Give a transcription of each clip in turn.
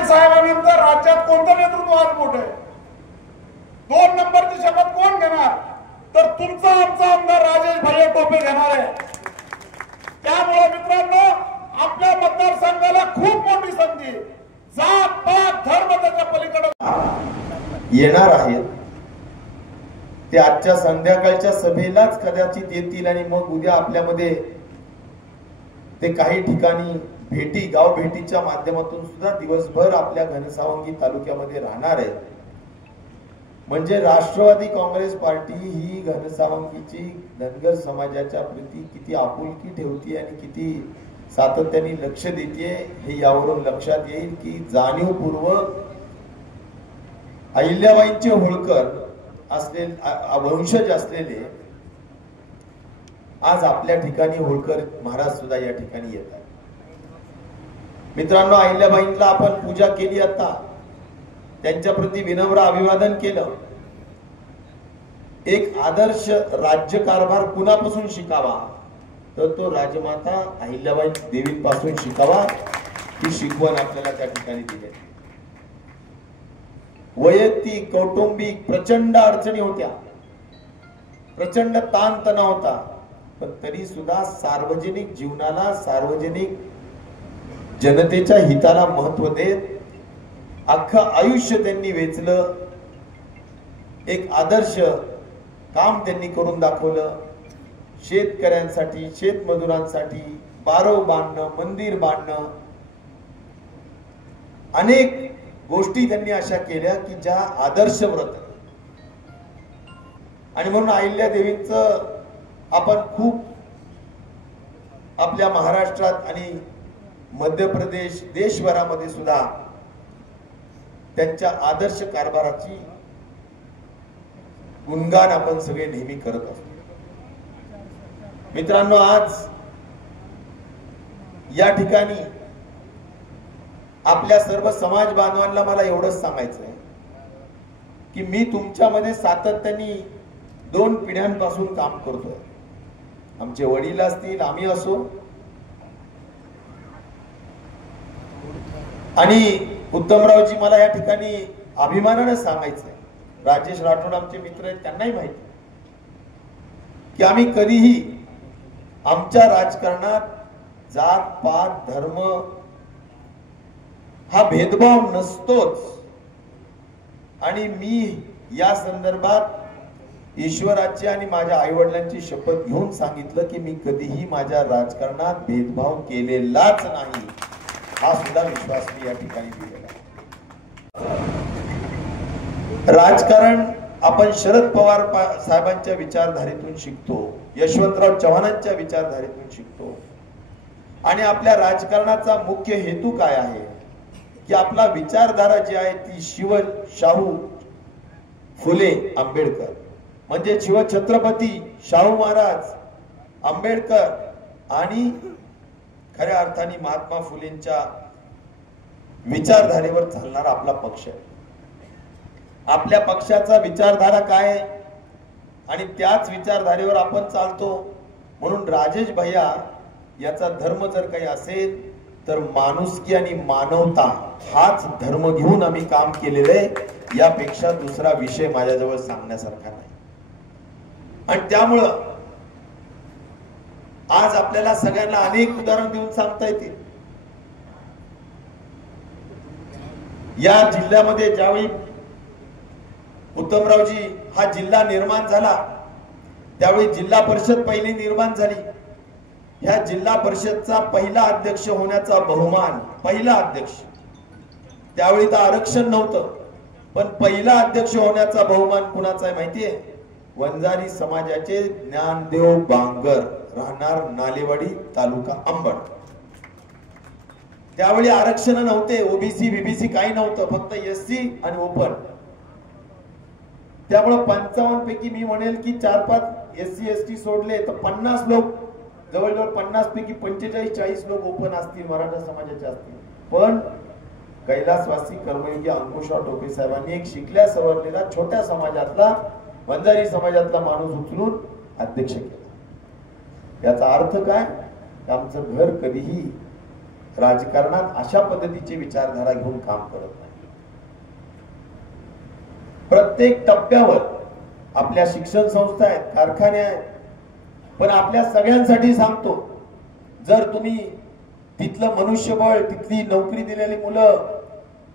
पाटील साहेबांनंतर राज्यात कोणतं नेतृत्व आज मोठं आहे? 2 नंबरची शपथ कोण घेणार? तर तुमचा आमचा आमदार राजेश भैया टोपे घेणार आहे. त्यामुळे मित्रांनो, आपल्या मतदारसंघाला खूप मोठी संधी, जात पात धर्म त्याच्या पलीकडे येणार आहेत. ते आजच्या संध्याकाळच्या सभेलाच कदाचित येतील आणि मग उद्या आपल्यामध्ये ते काही ठिकाणी भेटी, गाव भेटीच्या माध्यमातून सुद्धा दिवसभर आपल्या घनसावंगी तालुक्यामध्ये राहणार आहे. म्हणजे राष्ट्रवादी काँग्रेस पार्टी ही घनसावंगीची धनगर समाजाच्या प्रती किती आपुलकी ठेवते आणि किती सातत्याने लक्ष देते हे यावरून लक्षात येईल की जाणीवपूर्वक अहिल्याबाईंचे होळकर वंशज असलेले आज आपल्या ठिकाणी होळकर महाराज सुद्धा या ठिकाणी येतात. मित्रांनो, अहिल्याबाईंना आपण पूजा केली, आता त्यांच्या प्रती विनम्र अभिवादन केलं. एक आदर्श राज्यकारभार कुणापासून शिकावा? तर तो राजमाता अहिल्याबाई देवीपासून शिकावा. ही शिकवण आपल्याला त्या ठिकाणी दिली. वैयक्तिक कौटुंबिक प्रचंड अडचणी होत्या, प्रचंड ताणतणाव होता, पण तरी सुद्धा सार्वजनिक जीवनाला, सार्वजनिक जनतेच्या हिताला महत्व देत अख्खं आयुष्य त्यांनी वेचलं. एक आदर्श काम त्यांनी करून दाखवलं. शेतकऱ्यांसाठी, शेतमजुरांसाठी बारव बांधणं, मंदिर बांधणं, अनेक गोष्टी त्यांनी अशा केल्या की ज्या आदर्शव्रत. आणि म्हणून अहिल्या देवींचं आपण खूप आपल्या महाराष्ट्रात आणि मध्य प्रदेश, देशभरामध्ये सुद्धा त्यांच्या आदर्श कारभाराची गुणगान आपण सगळे नेहमी करत असतो. मित्रांनो, आज या ठिकाणी आपल्या सर्व समाज बांधवांना मला एवढंच सांगायचं आहे की मी तुमच्यामध्ये सातत्याने 2 पिढ्यांपासून काम करतोय. आमचे वडील असतील, आम्ही असो, आणि उत्तमरावजी मला या ठिकाणी अभिमानाने सांगायचं आहे, राजेश राठोड आमचे मित्र आहेत, त्यांनाही माहिती की आम्ही कधीही आमच्या राजकारणात जात पात धर्म हा भेदभाव नसतोच. आणि मी या संदर्भात ईश्वराची आणि माझ्या आईवडिलांची शपथ घेऊन सांगितलं की मी कधीही माझ्या राजकारणात भेदभाव केलेलाच नाही. हा सुद्धा विश्वास मी या ठिकाणी दिलेला. राजकारण आपण शरद पवार साहेबांच्या विचारधारेतून शिकतो, यशवंतराव चव्हाणांच्या विचारधारेतून शिकतो. आणि आपल्या राजकारणाचा मुख्य हेतू काय आहे की आपला विचारधारा जी आहे ती शाहू फुले आंबेडकर, म्हणजे शिवछत्रपती शाहू महाराज आंबेडकर आणि खऱ्या अर्थाने महात्मा फुलेंच्या विचारधारेवर चालणारा आपला पक्ष आहे. आपल्या पक्षाचा विचारधारा काय आणि त्याच विचारधारेवर आपण चालतो. म्हणून राजेश भैया याचा धर्म जर काही असेल तर माणुसकी आणि मानवता हाच धर्म घेऊन आम्ही काम केलेलं आहे. यापेक्षा दुसरा विषय माझ्याजवळ सांगण्यासारखा नाही. आणि त्यामुळं आज आपल्याला सगळ्यांना अनेक उदाहरण देऊन सांगता येतील. या जिल्ह्यामध्ये ज्यावेळी उत्तमरावजी हा जिल्हा निर्माण झाला त्यावेळी जिल्हा परिषद पहिली निर्माण झाली. ह्या जिल्हा परिषदचा पहिला अध्यक्ष होण्याचा बहुमान, पहिला अध्यक्ष, त्यावेळी तर आरक्षण नव्हतं, पण पहिला अध्यक्ष होण्याचा बहुमान कुणाचा आहे माहितीये? वंजारी समाजाचे ज्ञानदेव बांगर, राहणार नालेवाडी, तालुका अंबड. त्यावेळी आरक्षण नव्हते, ओबीसी बीबीसी काही नव्हतं, फक्त एससी आणि ओपन. त्यामुळे 55 पैकी मी म्हणेल की 4-5 एससी एसटी सोडले तर 50 लोक, जवळजवळ 50 पैकी 45-40 लोक ओपन असतील, मराठा समाजाचे असतील. पण कैलासवासी कर्मयोगी अंकुशराव टोपे साहेबांनी एक शिकल्या सवरलेला छोट्या समाजातला, वंजारी समाजातला माणूस उचलून अध्यक्ष केला. याचा अर्थ काय? आमचं घर कधीही राजकारणात अशा पद्धतीची विचारधारा घेऊन काम करत नाही. प्रत्येक टप्प्यावर आपल्या शिक्षण संस्था आहेत, कारखाने आहेत, पण आपल्या सगळ्यांसाठी सांगतो, जर तुम्ही तिथलं मनुष्यबळ, तिथली नोकरी दिलेली मुलं,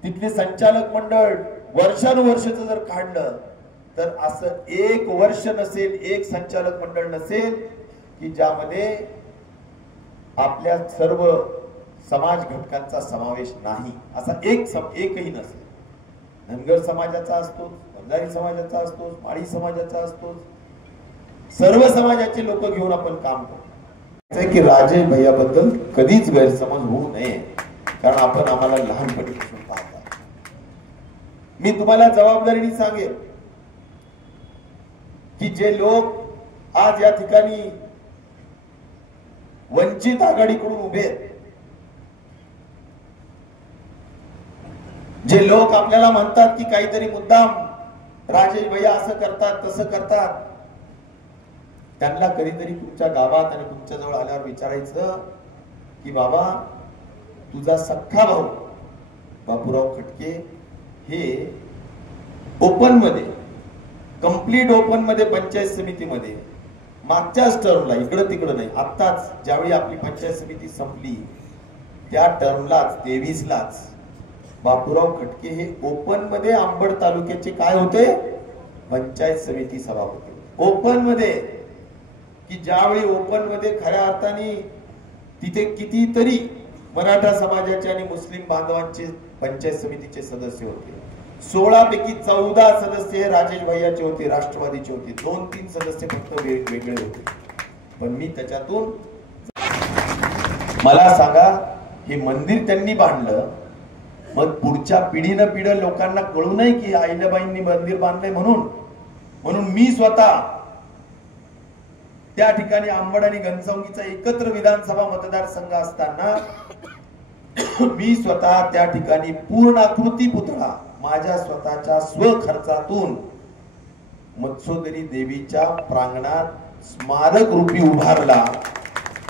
तिथले संचालक मंडळ वर्षानुवर्षाचं जर काढलं तर असं एक वर्ष नसेल, एक संचालक मंडळ नसेल की ज्यामध्ये आपल्या सर्व समाज घटकांचा समावेश नाही. असा एकही नसेल. धनगर समाजाचा असतो, वंजारी समाजाचा असतो, माळी समाजाचा असतो, सर्व समाजाचे लोक घेऊन आपण काम करतो. की राजेश भैयाबद्दल कधीच गैरसमज होऊ नये, कारण आपण आम्हाला लहानपणीपासून पाहता. मी तुम्हाला जबाबदारीने सांगेन की जे लोक आज या ठिकाणी वंचित आघाडीकडून उभे आहेत, जे लोक आपल्याला म्हणतात की काहीतरी मुद्दाम राजेश भैया असं करतात तसं करतात, त्यांना कधीतरी तुमच्या गावात आणि तुमच्या जवळ आल्यावर विचारायचं की बाबा, तुझा सख्खा भाऊ बापूराव खटके हे ओपन मध्ये, कंप्लीट ओपन मध्ये पंचायत समितीमध्ये मागच्याच टर्मला, इकडं तिकडं नाही, आत्ताच ज्यावेळी आपली पंचायत समिती संपली त्या टर्मलाच 23लाच बापूराव खटके हे ओपन मध्ये अंबड तालुक्याचे काय होते, पंचायत समिती सभापती. ओपन मध्ये, की ज्यावेळी ओपन मध्ये खऱ्या अर्थाने तिथे कितीतरी मराठा समाजाचे आणि मुस्लिम बांधवांचे पंचायत समितीचे सदस्य होते. 16 पैकी 14 सदस्य हे राजेश भैयाचे होते, राष्ट्रवादीचे होते. 2-3 सदस्य फक्त वेगवेगळे होते. पण मी त्याच्यातून, मला सांगा, हे मंदिर त्यांनी बांधलं, मग पुढच्या पिढीनं पिढं लोकांना कळू नये की अहिल्याबाईंनी मंदिर बांधलंय म्हणून मी स्वतः त्या ठिकाणी अंबड आणि घनसावंगीचा एकत्र विधानसभा मतदारसंघ असताना मी स्वतः त्या ठिकाणी पूर्णाकृती पुतळा माझ्या स्वतःच्या स्वखर्चातून मत्स्योदरी देवीच्या प्रांगणात स्मारक रूपी उभारला.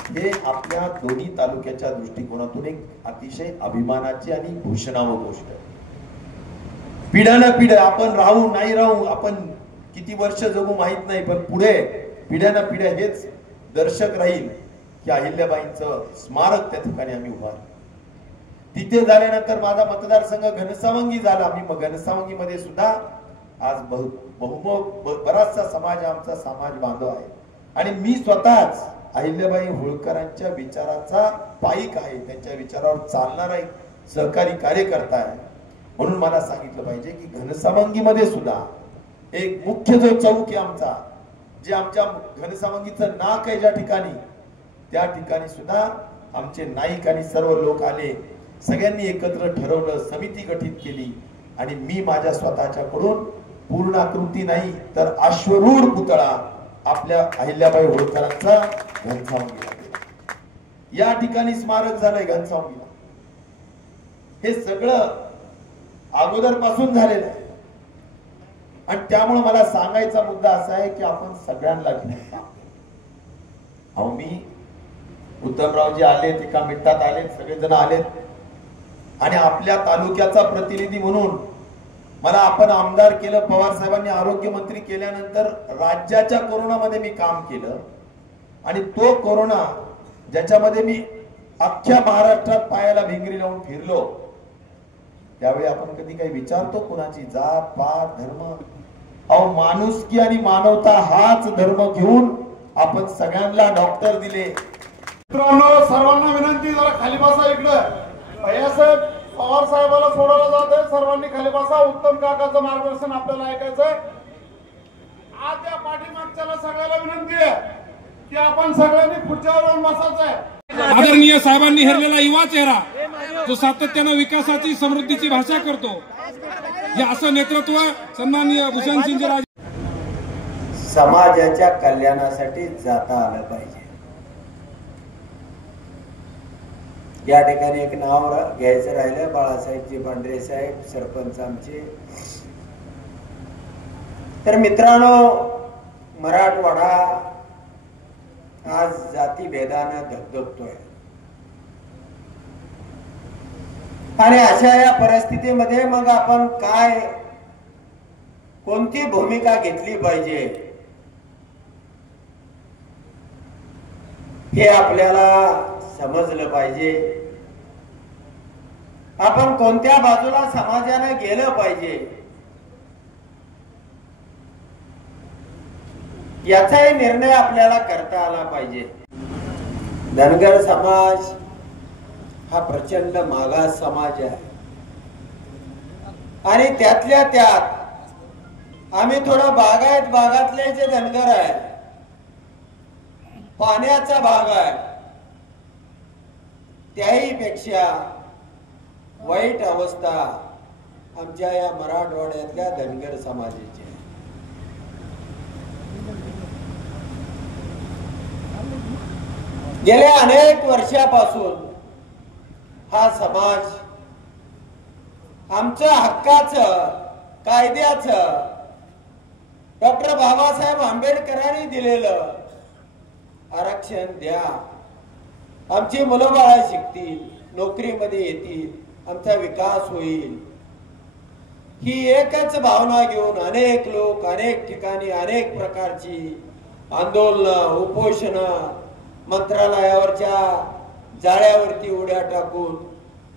हे आपल्या दोन्ही तालुक्याच्या दृष्टिकोनातून एक अतिशय अभिमानाची आणि भूषणावह गोष्ट आहे. पिढ्यानपिढ्या आपण राहू नाही राहू, आपण किती वर्ष जगू माहित नाही, पण पुढे पिढ्यानपिढ्या हेच दर्शक राहील की अहिल्याबाईंचं स्मारक त्या ठिकाणी आम्ही उभारलं. तिथे झाल्यानंतर माझा मतदारसंघ घनसावंगी झाला. मी घनसावंगी मध्ये सुद्धा आज बराचसा समाज आमचा समाज बांधव आहे आणि मी स्वतःच अहिल्याबाई होळकरांच्या विचाराचा पाईक आहे, त्यांच्या विचारावर चालणारा एक सहकारी कार्यकर्ता आहे. म्हणून मला सांगितलं पाहिजे की घनसावंगी मध्ये सुद्धा एक मुख्य जो चौक आहे आमचा, जे आमच्या घनसावंगीचं नाक आहे ज्या ठिकाणी, त्या ठिकाणी सुद्धा आमचे नाईक आणि सर्व लोक आले. सगळ्यांनी एकत्र ठरवलं, समिती गठीत केली आणि मी माझ्या स्वतःच्याकडून पूर्णाकृती नाही तर अश्वरूढ पुतळा आपल्या अहिल्याबाई होळकरांचा घनसावंगीला केला. या ठिकाणी स्मारक झालंय घनसावंगीला. हे सगळं अगोदर पासून झालेलं आहे आणि त्यामुळे मला सांगायचा मुद्दा असा आहे की आपण सगळ्यांना घेऊन, अहो मी उत्तमरावजी आलेत, एका मिनिटात आलेत, सगळेजण आलेत आणि आपल्या तालुक्याचा प्रतिनिधी म्हणून मला आपण आमदार केलं, पवार साहेबांनी आरोग्यमंत्री केल्यानंतर राज्याच्या कोरोनामध्ये मी काम केलं आणि तो कोरोना ज्याच्यामध्ये मी अख्ख्या महाराष्ट्रात पायाला भिंगरी लावून फिरलो, त्यावेळी आपण कधी काही विचारतो कुणाची जात पात धर्म? अहो माणुसकी आणि मानवता हाच धर्म घेऊन आपण सगळ्यांना डॉक्टर दिले. मित्रांनो, सर्वांना विनंती, जरा खाली बसा. इकडं भैयासाहेब पवार साहेबाला सोडवलं जात आहे, सर्वांनी खाली बसा. उत्तम काकाचं मार्गदर्शन आपल्याला ऐकायचंय. आज या पाठीमागच्याला सगळ्याला विनंती आहे की आपण सगळ्यांनी खुर्च्यावर येऊन बसायचं आहे. आदरणीय साहेबांनी हेरलेला युवा चेहरा जो सातत्यानं विकासाची समृद्धीची भाषा करतो, हे असं नेतृत्व सन्माननीय भूषणसिंहजी समाजाच्या कल्याणासाठी जाता आलं पाहिजे. या ठिकाणी एक नाव घ्यायचं राहिलं, बाळासाहेबजी पांढरे साहेब सरपंच आमचे. तर मित्रांनो, मराठवाडा आज जातीभेदानं धगधगतोय. आणि अशा या परिस्थितीमध्ये मग आपण काय कोणती भूमिका घेतली पाहिजे हे आपल्याला समजलं पाहिजे. आपण कोणत्या बाजूला समाजाने गेलं पाहिजे याचाही निर्णय आपल्याला करता आला पाहिजे. धनगर समाज हा प्रचंड मागास समाज आहे आणि त्यातल्या त्यात आम्ही थोडं बागायत भागातले जे धनगर आहे, पाण्याचा भाग आहे, त्याही पेक्षा वाईट अवस्था आमच्या या मराठवाड्यातल्या धनगर समाजाची आहे. गेल्या अनेक वर्षापासून हा समाज आमचं हक्काचं कायद्याचं डॉक्टर बाबासाहेब आंबेडकरांनी दिलेलं आरक्षण द्या, आमची मुलं बाळा शिकतील, नोकरीमध्ये येतील, आमचा विकास होईल, ही एकच भावना घेऊन अनेक लोक अनेक ठिकाणी अनेक प्रकारची आंदोलन उपोषण मंत्रालयावरच्या जाळ्यावरती उड्या टाकून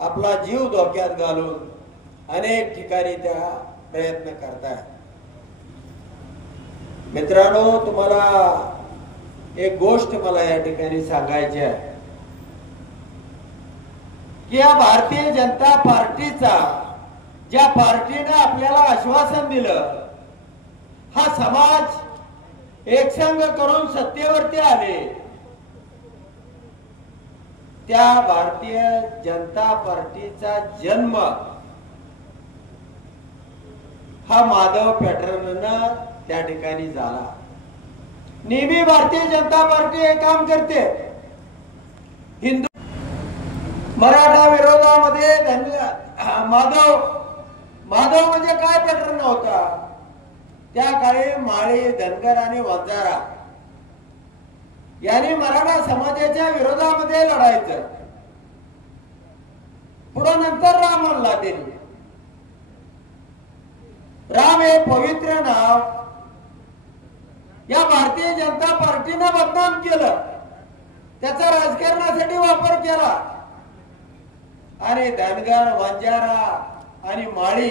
आपला जीव धोक्यात घालून अनेक ठिकाणी त्या प्रयत्न करतात. मित्रांनो, तुम्हाला एक गोष्ट मला या ठिकाणी सांगायची आहे की या भारतीय जनता पार्टीचा ज्या पार्टीने आपल्याला आश्वासन दिलं, हा समाज एकसंघ करून सत्तेवरती आले, त्या भारतीय जनता पार्टीचा जन्म हा माधव पॅटर्ननं त्या ठिकाणी झाला. नेहमी भारतीय जनता पार्टी हे काम करते, हिंदू मराठा विरोधामध्ये माधव म्हणजे काय पॅटर्न होता, त्या काळी माळी, धनगर आणि वंजारा यांनी मराठा समाजाच्या विरोधामध्ये लढायचं. पुढं नंतर राम आणला त्यांनी. राम हे पवित्र नाव या भारतीय जनता पार्टीनं बदनाम केलं, त्याचा राजकारणासाठी वापर केला आणि धनगर, वंजारा आणि माळी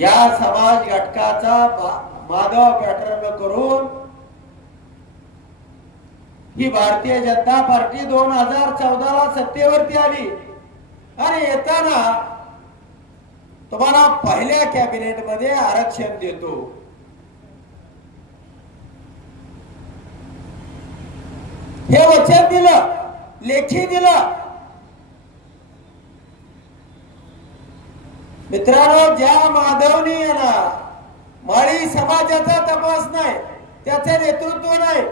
या समाज घटकाचा माधव पॅटर्न करून ही भारतीय जनता पार्टी 2014ला सत्तेवरती आली आणि येताना तुम्हाला पहिल्या कॅबिनेट मध्ये आरक्षण देतो, हे वचन दिलं, लेखी दिलं. मित्रांनो, ज्या माधवनी ना माळी समाजाचा तपास नाही, त्याचे नेतृत्व नाही,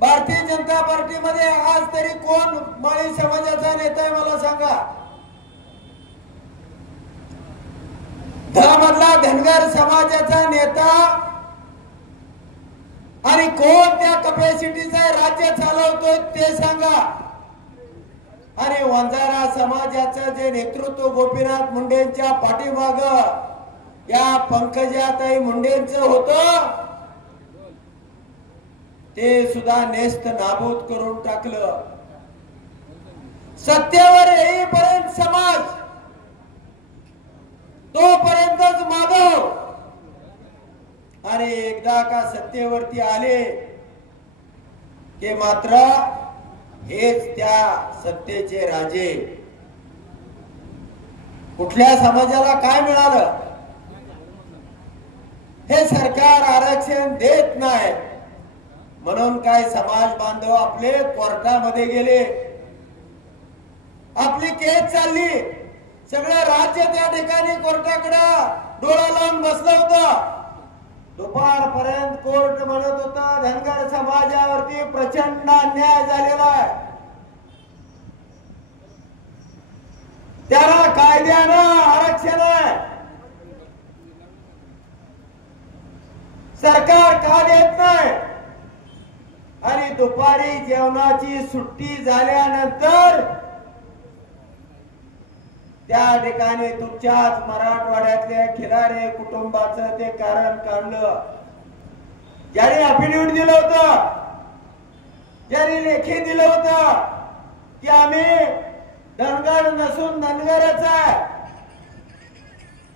भारतीय जनता पार्टीमध्ये आज तरी कोण माळी समाजाचा नेता आहे मला सांगा. मधला धनगर समाजाचा नेता आणि कोण त्या कपॅसिटीचा राज्य चालवतोय ते सांगा. आणि वंजारा समाजाचं जे नेतृत्व गोपीनाथ मुंडेंच्या पाठीमाग या पंकजाताई मुंडेंचं होतं, ते सुद्धा नेस्त नाबूद करून टाकलं. सत्तेवर येईपर्यंत समाज, तोपर्यंतच माधव, आणि एकदा का सत्तेवरती आले की मात्र हेच त्या सत्तेचे राजे. कुठल्या समाजाला काय मिळालं? हे सरकार आरक्षण देत नाही म्हणून काय समाज बांधव आपले कोर्टामध्ये गेले, आपली केस चालली, सगळं राज्य त्या ठिकाणी कोर्टाकडे डोळा लावून बसलं होतं. दुपारपर्यंत कोर्ट म्हणत होता धनगर समाजावरती प्रचंड अन्याय झालेला आहे, त्याला कायद्यानं आरक्षण आहे, सरकार का देत नाही. आणि दुपारी जेवणाची सुट्टी झाल्यानंतर त्या ठिकाणी तुमच्याच मराठवाड्यातल्या खिलारे कुटुंबाचं ते कारण काढलं. ज्याने अफिडेव्हिट दिलं होतं, ज्याने लेखी दिलं होतं की आम्ही धनगर नसून धनगरच आहे,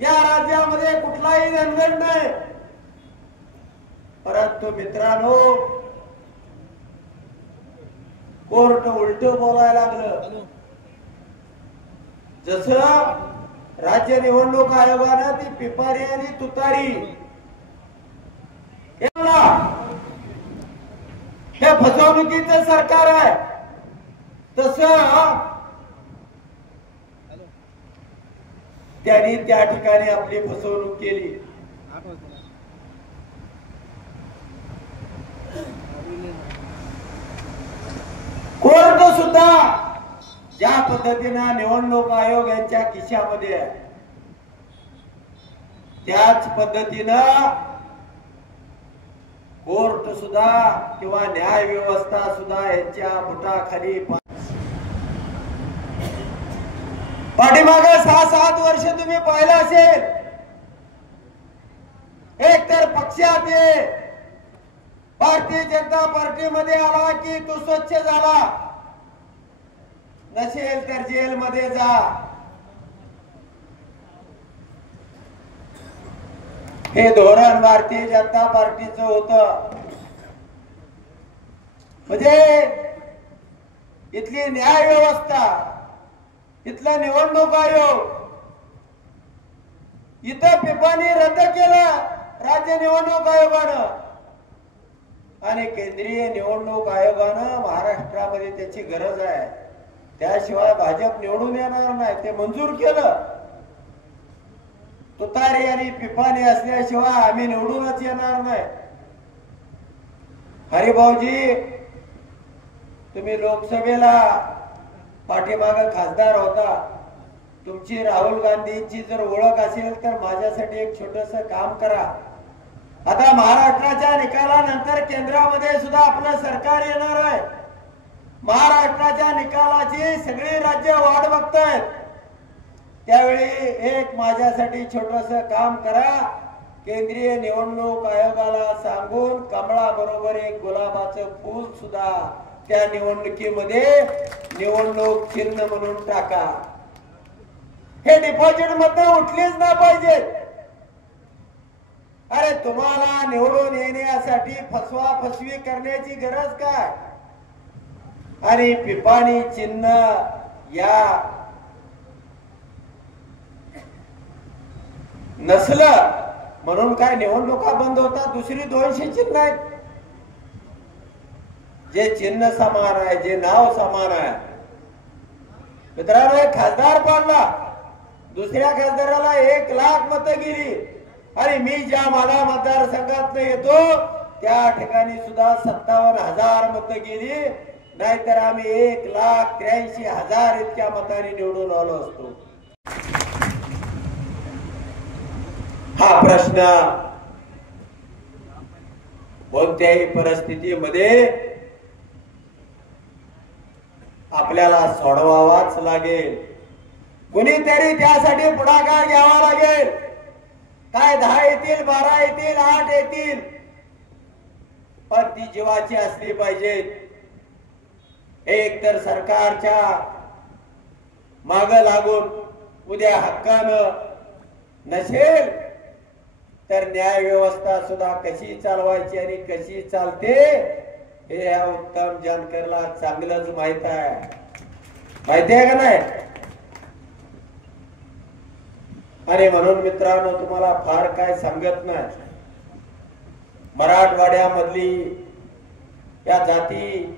या राज्यामध्ये कुठलाही धनगर नाही. परंतु मित्रांनो, कोर्ट उलट बोलायला लागलं. जसं राज्य निवडणूक आयोगानं ती पिपारी आणि तुतारी हे फसवणुकीचं सरकार आहे, तसं त्यांनी त्या ठिकाणी आपली फसवणूक केली. कोर्ट सुद्धा ज्या पद्धतीनं निवडणूक आयोग यांच्या खिशामध्ये आहे, त्याच पद्धतीनं कोर्ट सुद्धा किंवा न्याय व्यवस्था सुद्धा यांच्या बुटाखाली. पाठीमागे 6-7 वर्ष तुम्ही पाहिलं असेल, एक तर पक्षात भारतीय जनता पार्टीमध्ये आला की तो स्वच्छ झाला, नसेल तर जेलमध्ये जा. हे धोरण भारतीय जनता पार्टीचं होतं. म्हणजे इथली न्याय व्यवस्था, इथला निवडणूक आयोग, इथं पिपाणी रद्द केलं राज्य निवडणूक आयोगानं, आणि केंद्रीय निवडणूक आयोगानं महाराष्ट्रामध्ये त्याची गरज आहे, त्याशिवाय भाजप निवडून येणार नाही, ते मंजूर केलं. तुतारी आणि पिपाणी असल्याशिवाय आम्ही निवडूनच येणार नाही. हरिभाऊजी, तुम्ही लोकसभेला पाठीमागे खासदार होता, तुमची राहुल गांधींची जर ओळख असेल तर माझ्यासाठी एक छोटस काम करा. आता महाराष्ट्राच्या निकालानंतर केंद्रामध्ये सुद्धा आपलं सरकार येणार आहे. महाराष्ट्राच्या निकालाची सगळी राज्य वाट बघतायत. त्यावेळी एक माझ्यासाठी छोटस काम करा. केंद्रीय निवडणूक आयोगाला सांगून कमळाबरोबर एक गुलाबाचं फूल सुद्धा त्या निवडणुकीमध्ये निवडणूक चिन्ह म्हणून टाका. हे डिपॉझिट मध्ये उठलीच ना पाहिजे. अरे तुम्हाला निवडून येण्यासाठी फसवा फसवी करण्याची गरज काय? आणि पिपाणी चिन्ह या नसलं म्हणून काय निवडणुका बंद होतात? दुसरी 200 चिन्ह आहेत. जे चिन्ह समान आहे, जे नाव समान आहे. मित्रांनो, एक खासदार पाडला, दुसऱ्या खासदाराला 1 लाख मतं गेली, आणि मी ज्या मला मतदारसंघात येतो त्या ठिकाणी सुद्धा 57,000 मतं गेली. नाहीतर आम्ही 1,83,000 इतक्या मतांनी निवडून आलो असतो. हा प्रश्न कोणत्याही परिस्थितीमध्ये आपल्याला सोडवावाच लागेल. कुणीतरी त्यासाठी पुढाकार घ्यावा लागेल. काय 10 येतील, 12 येतील, 8 येतील, पण ती जीवाची असली पाहिजेत. एक तर सरकारच्या माग लागून उद्या हक्कानं नसेल तर न्याय व्यवस्था सुद्धा कशी चालवायची आणि कशी चालते हे या उत्तम जानकरला चांगलंच माहित आहे. माहिती आहे का नाही? आणि म्हणून मित्रांनो, तुम्हाला फार काय सांगत नाही. मराठवाड्यामधली या जाती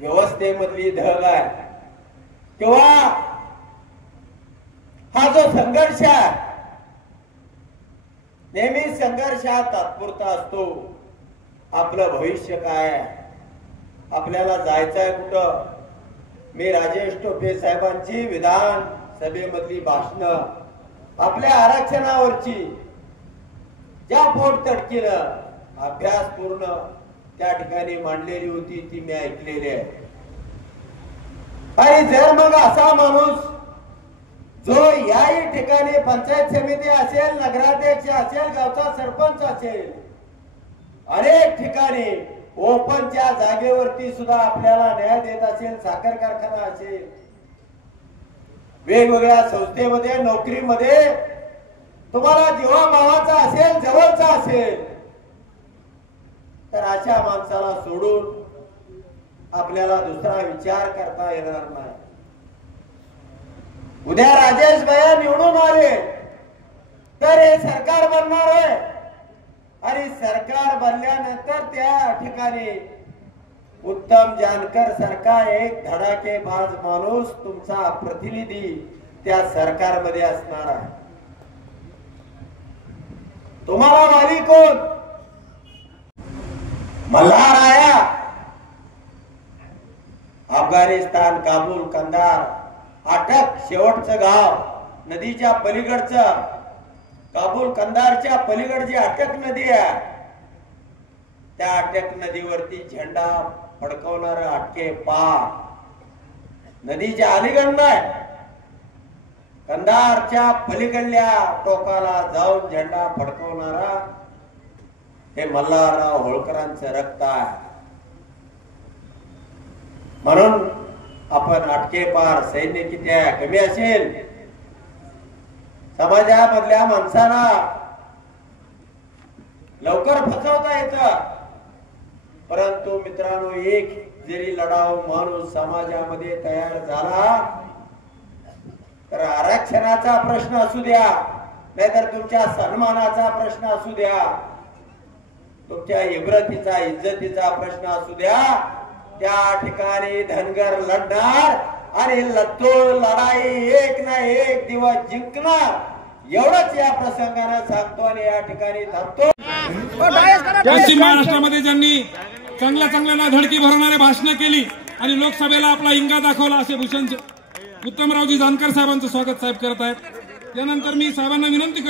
व्यवस्थेमधली ढग आहे, किंवा हा जो संघर्ष आहे, नेहमी संघर्ष हा तात्पुरता असतो. आपलं भविष्य काय आहे, आपल्याला जायचंय कुठं? मी राजेश टोपे साहेबांची विधान सभेमधली भाषणं, आपल्या आरक्षणावरची ज्या पोटतडकीनं अभ्यासपूर्ण त्या ठिकाणी मांडलेली होती, ती मी ऐकलेली आहे. आणि जर मग असा माणूस जो याही ठिकाणी पंचायत समिती असेल, नगराध्यक्ष असेल, गावचा सरपंच असेल, अनेक ठिकाणी ओपनच्या जागेवरती सुद्धा आपल्याला न्याय देत असेल, साखर कारखाना असेल, वेगवेगळ्या संस्थेमध्ये नोकरीमध्ये तुम्हाला जीवाभावाचा असेल, जवळचा असेल, तर अशा माणसाला सोडून आपल्याला दुसरा विचार करता येणार नाही. उद्या राजेश भैया निवडून आले तर हे सरकार बनणार आहे आणि सरकार बनल्यानंतर त्या ठिकाणी उत्तम जानकर सारखा एक धडाकेबाज माणूस तुमचा प्रतिनिधी त्या सरकारमध्ये असणार आहे. तुम्हाला वाली कोण? मल्हारराया, अफगाणिस्तान, काबूल, कंदार, अटक, शेवटचं गाव, नदीच्या पलीकडचं, काबूल कंदारच्या पलीकडची अटक नदी आहे. त्या अटक नदीवरती झेंडा फडकवणारा अटके पार, नदीच्या अलीकडं नाही, कंदारच्या पलीकडल्या टोकाला जाऊन झेंडा फडकवणारा हे मल्हारराव होळकरांचं रक्त आहे. म्हणून आपण अटके पार, सैन्य किती आहे कमी असेल, समाजामधल्या माणसाला लवकर फसवता येतं, परंतु मित्रांनो एक जरी लढाऊ माणूस समाजामध्ये तयार झाला तर आरक्षणाचा प्रश्न असू द्या, नाहीतर तुमच्या सन्मानाचा प्रश्न असू द्या, तुमच्या इब्रतीचा, इज्जतीचा प्रश्न असू द्या, त्या ठिकाणी धनगर लढणार आणि लढाई एक ना एक दिवस जिंकणार, एवढंच या प्रसंगाने सांगतो आणि या ठिकाणी थांबतो. पश्चिम महाराष्ट्रामध्ये ज्यांनी चांगल्या चांगल्याला धडकी भरणारे भाषणं केली आणि लोकसभेला आपला इंगा दाखवला असे भूषण उत्तमरावजी जानकर साहेबांचं स्वागत साहेब करत आहेत. त्यानंतर मी साहेबांना विनंती करतो.